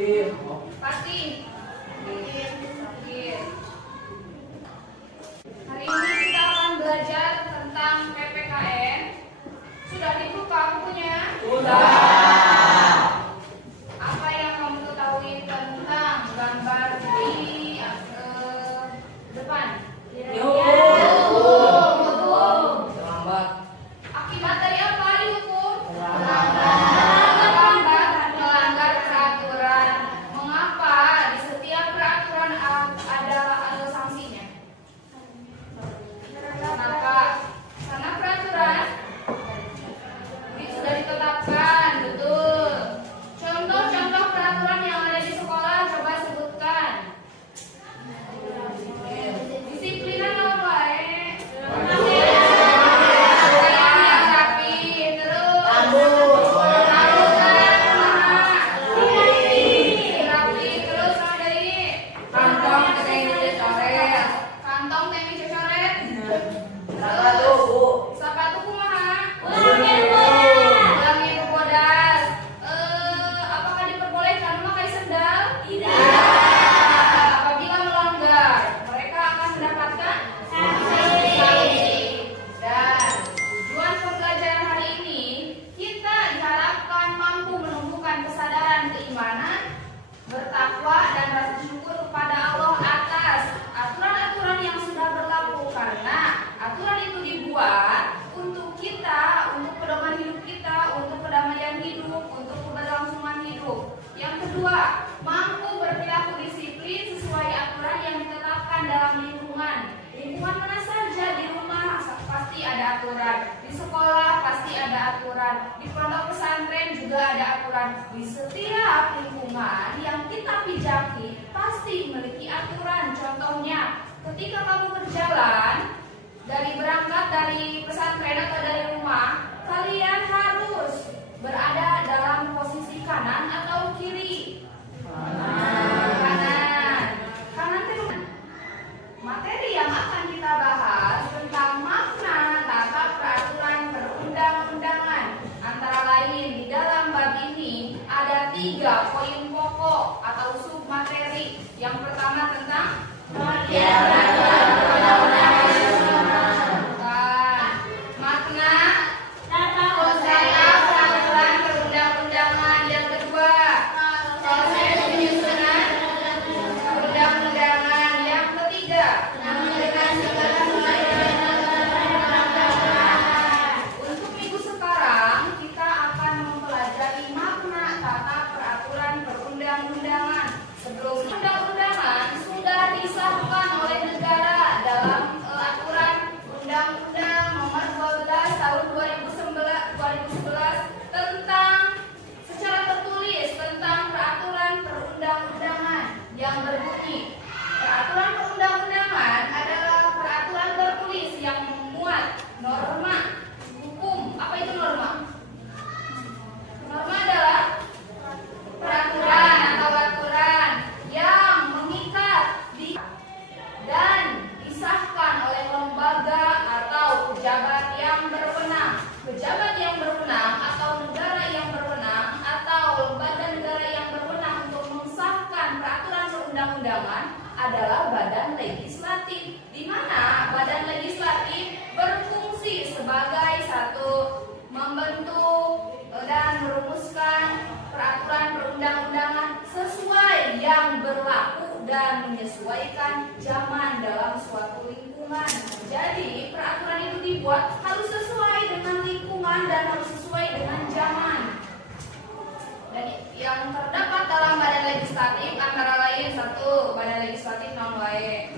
Pasti. Hari ini kita akan belajar tentang PPKN. Sudah dibuka bukunya? Sudah. Apa yang kamu ketahui tentang gambar di depan? Terlambat. Akibat dari apa dihukum? Terlambat. Melanggar peraturan. Mengapa di setiap peraturan ada sanksinya? Kenapa? Karena peraturan ini sudah ditetapkan, betul. Contoh-contoh peraturan yang ada di sekolah coba sebutkan. Disiplinan apa? Pakaian yang rapi, terus rapi, terus ada ini Kantong tempe coret. kantong tempe coret. Sepatu, Bu. Sepatu kumaha? Ulangnya Ulangnya bodas. Apakah diperbolehkan memakai sendal? Tidak. Apabila melanggar, mereka akan mendapatkan sanksi. Dan tujuan pembelajaran hari ini, kita diharapkan mampu menumbuhkan kesadaran keimanan, bertakwa dan rasa syukur kepada Allah atas aturan-aturan yang sudah berlaku, karena aturan itu dibuat untuk kita, untuk pedoman hidup kita, untuk kedamaian hidup, untuk keberlangsungan hidup. Yang kedua, mampu berperilaku disiplin sesuai aturan yang ditetapkan dalam lingkungan. Lingkungan mana saja, di rumah pasti ada aturan, di sekolah pasti ada aturan, di pondok pesantren juga ada aturan. Di setiap lingkungan yang kita pijaki pasti memiliki aturan. Contohnya, ketika kamu berjalan berangkat dari pesantren atau dari rumah, kalian harus berada dalam posisi kanan atau kiri? Kanan. Kanan itu materi yang akan kita bahas tentang makna tata peraturan perundang-undangan. Antara lain di dalam bab ini ada 3 poin pokok atau submateri. Yang pertama tentang makna tata peraturan perundang-undangan. Yang kedua, proses penyusunan perundang-undangan. Yang ketiga, untuk minggu sekarang kita akan mempelajari makna tata peraturan perundang-undangan. Sebelum undang-undangan sudah disahkan oleh negara dalam aturan Undang-Undang Nomor 12 Tahun 2011 tentang secara tertulis tentang peraturan perundang-undangan yang berbunyi, peraturan perundang-undangan adalah peraturan tertulis yang memuat norma hukum. Apa itu norma? Norma adalah peraturan atau aturan yang mengikat dan disahkan oleh lembaga atau pejabat yang berwenang. Pejabat yang berwenang atau negara yang berwenang atau lembaga negara yang berwenang untuk mensahkan peraturan perundang-undangan adalah badan legislatif, di mana badan legislatif berfungsi sebagai satu membentuk dan merumuskan peraturan perundang-undangan sesuai yang berlaku dan menyesuaikan zaman dalam suatu lingkungan. Jadi peraturan itu dibuat harus sesuai dengan lingkungan dan harus sesuai dengan zaman. Dan yang terdapat dalam badan legislatif antara lain satu, badan legislatif non wae.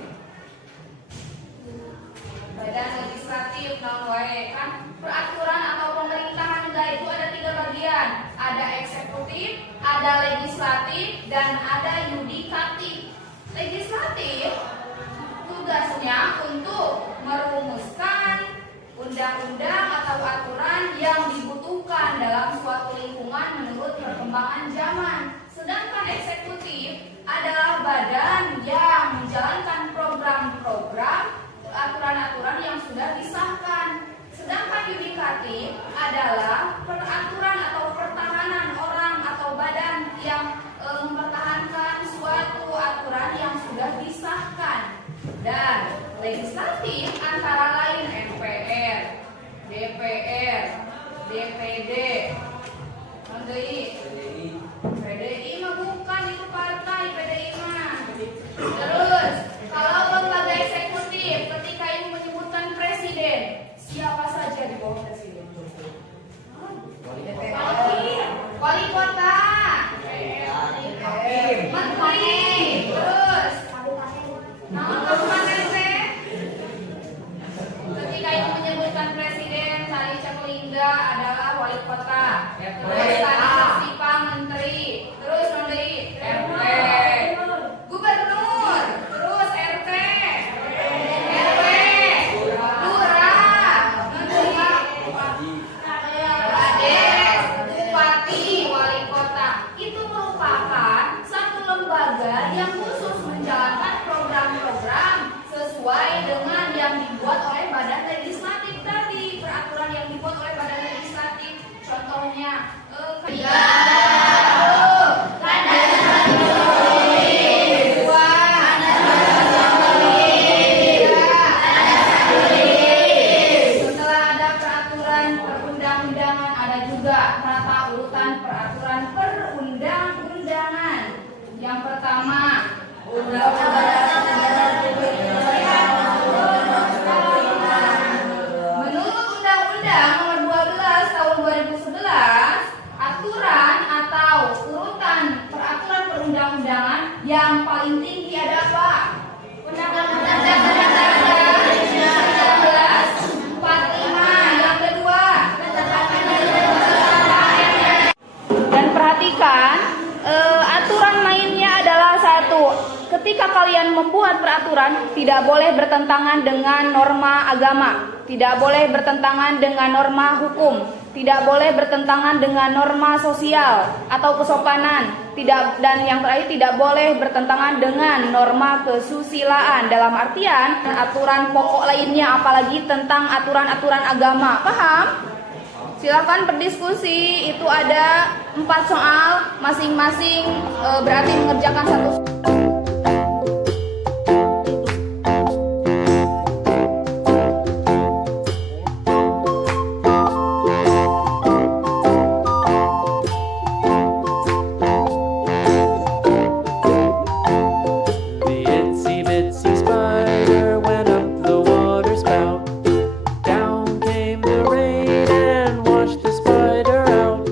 Badan legislatif non wae kan peraturan atau pemerintahan negara itu ada 3 bagian. Ada eksekutif, ada legislatif, dan ada yudikatif. Legislatif tugasnya untuk merumuskan undang-undang atau aturan yang dibutuhkan dalam suatu lingkungan menurut perkembangan zaman. Sedangkan eksekutif adalah badan yang menjalankan program-program aturan-aturan yang sudah disahkan. Sedangkan yudikatif adalah peraturan atau pertahanan orang atau badan yang mempertahankan Menurut Undang-Undang Nomor 12 Tahun 2011, aturan atau urutan peraturan perundang-undangan yang paling tinggi ada apa? Undang-Undang Dasar 1945. Yang kedua. Dan perhatikan, aturan mainnya adalah satu. Ketika kalian membuat peraturan, tidak boleh bertentangan dengan norma agama, tidak boleh bertentangan dengan norma hukum, tidak boleh bertentangan dengan norma sosial atau kesopanan, dan yang terakhir tidak boleh bertentangan dengan norma kesusilaan. Dalam artian aturan pokok lainnya, apalagi tentang aturan-aturan agama. Paham? Silakan berdiskusi. Itu ada 4 soal, masing-masing berarti mengerjakan satu. The itsy bitsy spider went up the water spout. Down came the rain and washed the spider out.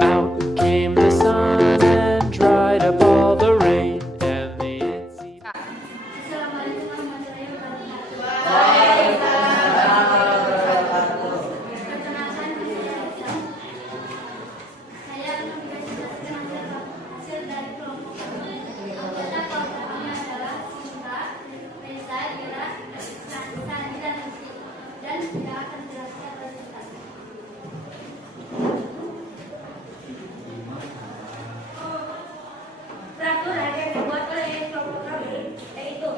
Out came the sun and dried up all the rain. And the itsy Assalamualaikum warahmatullahi wabarakatuh. Perkenalkan diri saya akan menjelaskan hasil dari kelompok kami. Anggota kelompok kami adalah Sinta, Reza, Ira, Sandi, dan Rizky. Dan tidak akan menjelaskan resultat. Peraturan yang dibuat oleh kelompok kami yaitu: 1.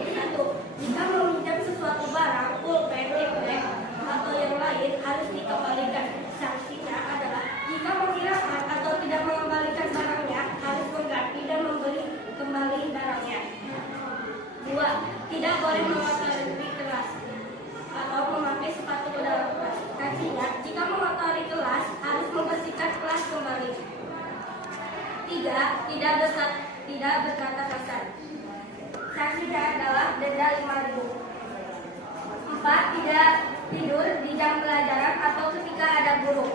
Jika meminjam sesuatu barang, pulpen, tablet, atau yang lain harus dikembalikan. Sanksinya adalah jika menghilangkan atau tidak mengembalikan barangnya harus mengganti dan membeli kembali barangnya. 2. Tidak boleh mengotori kelas atau memakai sepatu ke dalam kelas. Sanksinya jika mengotori kelas harus membersihkan kelas kembali. 3. Tidak berkata kasar. Sanksinya adalah denda 5.000. 4. Tidak tidur di jam pelajaran atau ketika ada guru.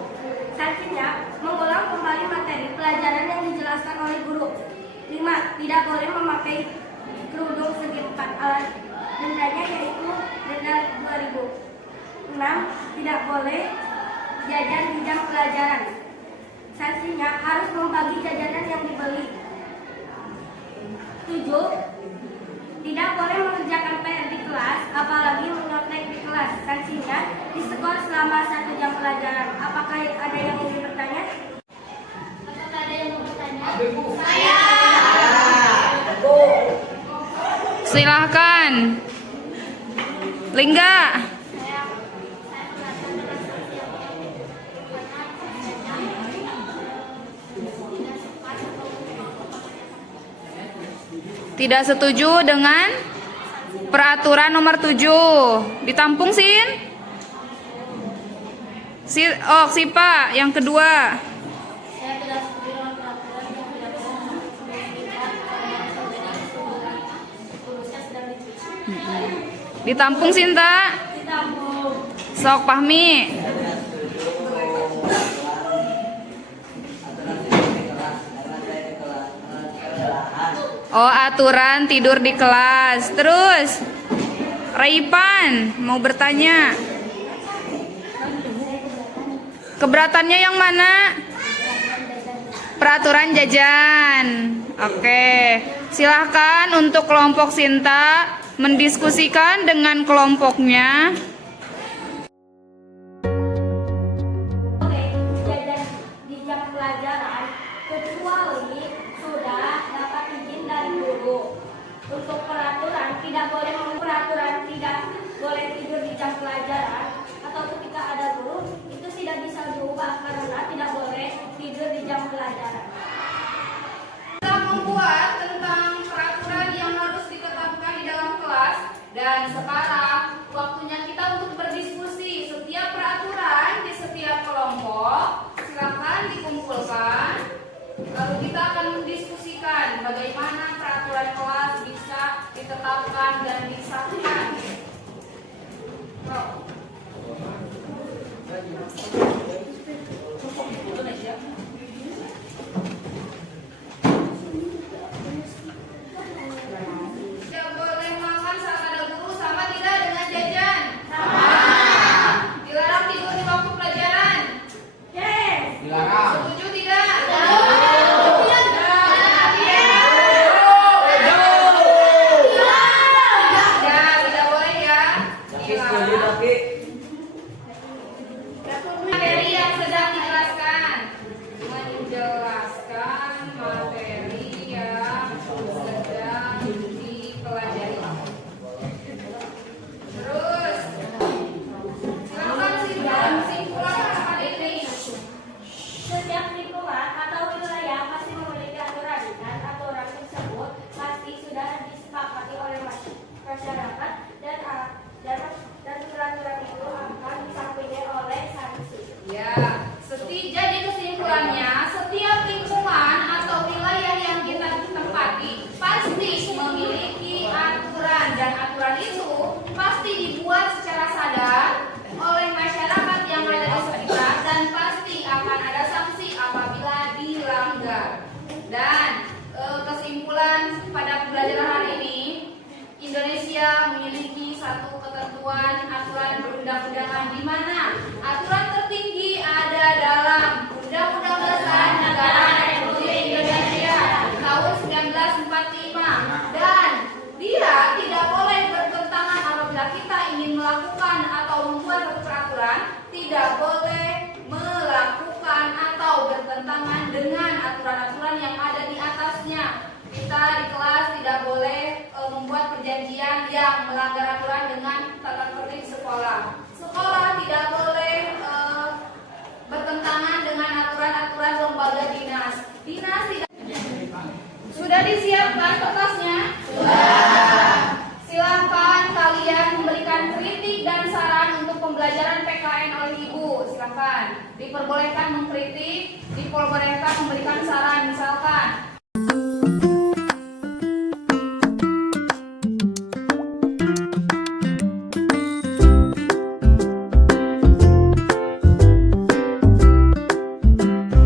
Sanksinya mengulang kembali materi pelajaran yang dijelaskan oleh guru. 5. Tidak boleh memakai kerudung segi 4 alat. Dendanya yaitu denda 2.000. 6. Tidak boleh jajan di jam pelajaran. Sanksinya harus membagi jajanan yang dibeli. 7. Tidak boleh mengerjakan PR di kelas, apalagi menyontek di kelas. Sanksinya diskor selama 1 jam pelajaran. Apakah ada yang ingin bertanya? Apakah ada yang mau bertanya? Saya. Silahkan. Lingga. Tidak setuju dengan peraturan nomor 7. Ditampung, Sin? Sipa, yang kedua. Saya tidak setuju dengan peraturan yang tidak boleh kulusnya sedang dicuci. Ditampung, Sinta. Ditampung. Sok Pahmi. Oh, aturan tidur di kelas. Terus Raipan mau bertanya. Keberatannya yang mana? Peraturan jajan. Oke. Silahkan untuk kelompok Sinta mendiskusikan dengan kelompoknya. Jajan di jam pelajaran kecuali sudah dapat izin dari guru. Untuk peraturan tidak boleh tidur di jam pelajaran atau ketika ada guru itu tidak bisa diubah karena tidak boleh tidur di jam pelajaran. Kita membuat tentang peraturan yang harus ditetapkan di dalam kelas, dan sekarang waktunya kita untuk berdiskusi setiap peraturan di setiap kelompok. Silakan dikumpulkan, lalu kita akan mendiskusikan bagaimana peraturan kelas bisa ditetapkan dan disahkan. Oh. Tidak boleh makan saat ada guru, sama tidak dengan jajan? Sama. Dilarang tidur di waktu pelajaran? Yes. Dilarang. Setuju tidak? Tidak boleh ya. Tapi setuju tapi. Materi yang sedang dijelaskan. Menjelaskan materi yang sedang dipelajari. Terus, silakan simpulan hari ini. Setiap lingkungan atau wilayah pasti memiliki aturan dan aturan tersebut pasti sudah disepakati oleh masyarakat dan peraturan itu akan disampaikan oleh sanksi. Ya, jadi kesimpulannya, setiap lingkungan atau wilayah yang kita tempati pasti memiliki aturan dan aturan itu pasti dibuat secara sadar oleh masyarakat yang ada di sekitar dan pasti akan ada sanksi apabila dilanggar. Dan kesimpulan pada pembelajaran hari ini, Indonesia memiliki satu ketentuan aturan perundang-undangan di mana aturan tertinggi ada dalam Undang-Undang Dasar Negara Republik Indonesia tahun 1945 dan dia tidak boleh bertentangan apabila kita ingin melakukan atau membuat satu peraturan, tidak boleh melakukan atau bertentangan dengan aturan-aturan yang ada di atasnya. Kita di kelas tidak boleh membuat perjanjian yang melanggar aturan dengan tata tertib sekolah. Sekolah tidak boleh bertentangan dengan aturan-aturan lembaga dinas. Dinas tidak. Sudah disiapkan kertasnya? Sudah. Silakan kalian memberikan kritik dan saran untuk pembelajaran PKN oleh Ibu. Silakan. Diperbolehkan mengkritik, diperbolehkan memberikan saran. Misalkan,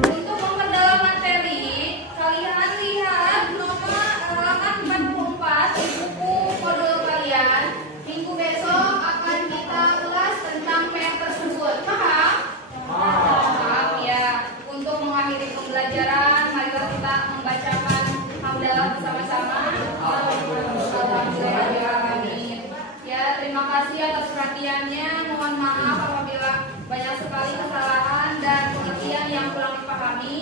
untuk memperdalam materi, kalian lihat nomor halaman 44 di buku modul kalian. Minggu besok akan kita ulas tentang PM tersebut. Paham? Paham ya. Untuk mengakhiri pembelajaran, marilah kita membacakan hamdalah bersama-sama. Alhamdulillahirrahmanirrahim. Ya, terima kasih atas perhatiannya. Mohon maaf apabila banyak sekali kesalahan dan pengertian yang kurang dipahami.